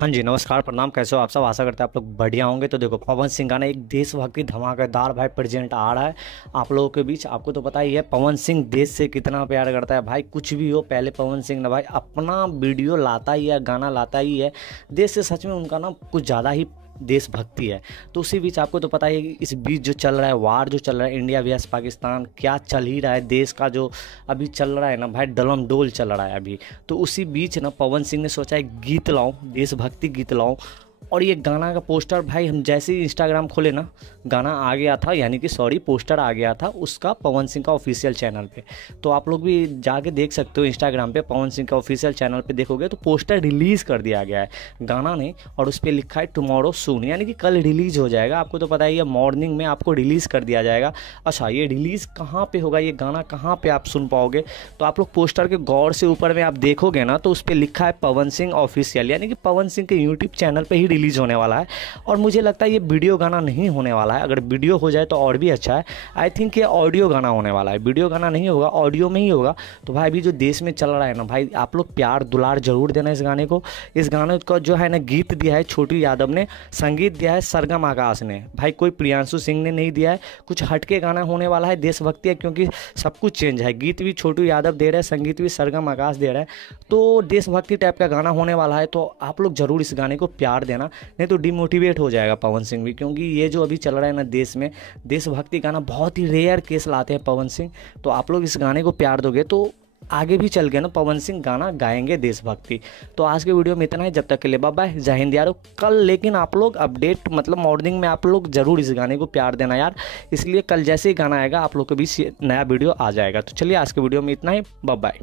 हाँ जी, नमस्कार, प्रणाम। कैसे हो आप सब? आशा करते हैं आप लोग बढ़िया होंगे। तो देखो, पवन सिंह का ना एक देशभक्ति धमाकेदार भाई प्रेजेंट आ रहा है आप लोगों के बीच। आपको तो पता ही है पवन सिंह देश से कितना प्यार करता है भाई। कुछ भी हो, पहले पवन सिंह ना भाई अपना वीडियो लाता ही है, गाना लाता ही है देश से। सच में उनका ना कुछ ज़्यादा ही देशभक्ति है। तो उसी बीच आपको तो पता ही है कि इस बीच जो चल रहा है, वार जो चल रहा है इंडिया vs पाकिस्तान, क्या चल ही रहा है देश का जो अभी चल रहा है ना भाई, डलम डोल चल रहा है अभी। तो उसी बीच ना पवन सिंह ने सोचा एक गीत लाऊं, देशभक्ति गीत लाऊं। और ये गाना का पोस्टर भाई हम जैसे ही इंस्टाग्राम खोले ना, गाना आ गया था, यानी कि सॉरी पोस्टर आ गया था उसका पवन सिंह का ऑफिशियल चैनल पे। तो आप लोग भी जाके देख सकते हो इंस्टाग्राम पे, पवन सिंह का ऑफिशियल चैनल पे देखोगे तो पोस्टर रिलीज़ कर दिया गया है, गाना नहीं। और उस पर लिखा है टुमारो सून, यानी कि कल रिलीज़ हो जाएगा। आपको तो पता ही है मॉर्निंग में आपको रिलीज़ कर दिया जाएगा। अच्छा, ये रिलीज़ कहाँ पर होगा, ये गाना कहाँ पर आप सुन पाओगे? तो आप लोग पोस्टर के गौर से ऊपर में आप देखोगे ना तो उस पर लिखा है पवन सिंह ऑफिशियल, यानी कि पवन सिंह के यूट्यूब चैनल पर ही रिलीज़ होने वाला है। और मुझे लगता है ये वीडियो गाना नहीं होने वाला है। अगर वीडियो हो जाए तो और भी अच्छा है। आई थिंक ये ऑडियो गाना होने वाला है, वीडियो गाना नहीं होगा, ऑडियो में ही होगा। तो भाई अभी जो देश में चल रहा है ना भाई, आप लोग प्यार दुलार जरूर देना इस गाने को। इस गाने को जो है ना गीत दिया है छोटू यादव ने, संगीत दिया है सरगम आकाश ने। भाई कोई प्रियांशु सिंह ने नहीं दिया है। कुछ हटके गाना होने वाला है, देशभक्ति है, क्योंकि सब कुछ चेंज है। गीत भी छोटू यादव दे रहे हैं, संगीत भी सरगम आकाश दे रहा है। तो देशभक्ति टाइप का गाना होने वाला है। तो आप लोग जरूर इस गाने को प्यार देना, नहीं तो डिमोटिवेट हो जाएगा पवन सिंह भी। क्योंकि ये जो अभी चल रहा है ना देश में, देशभक्ति गाना बहुत ही रेयर केस लाते हैं पवन सिंह। तो आप लोग इस गाने को प्यार दोगे तो आगे भी चल के ना पवन सिंह गाना गाएंगे देशभक्ति। तो आज के वीडियो में इतना ही। जब तक के लिए बाय बाय, जय हिंद यारो। कल लेकिन आप लोग अपडेट मतलब मॉर्निंग में आप लोग जरूर इस गाने को प्यार देना यार, इसलिए कल जैसे ही गाना आएगा आप लोग के बीच नया वीडियो आ जाएगा। तो चलिए आज के वीडियो में इतना ही, बाय बाय।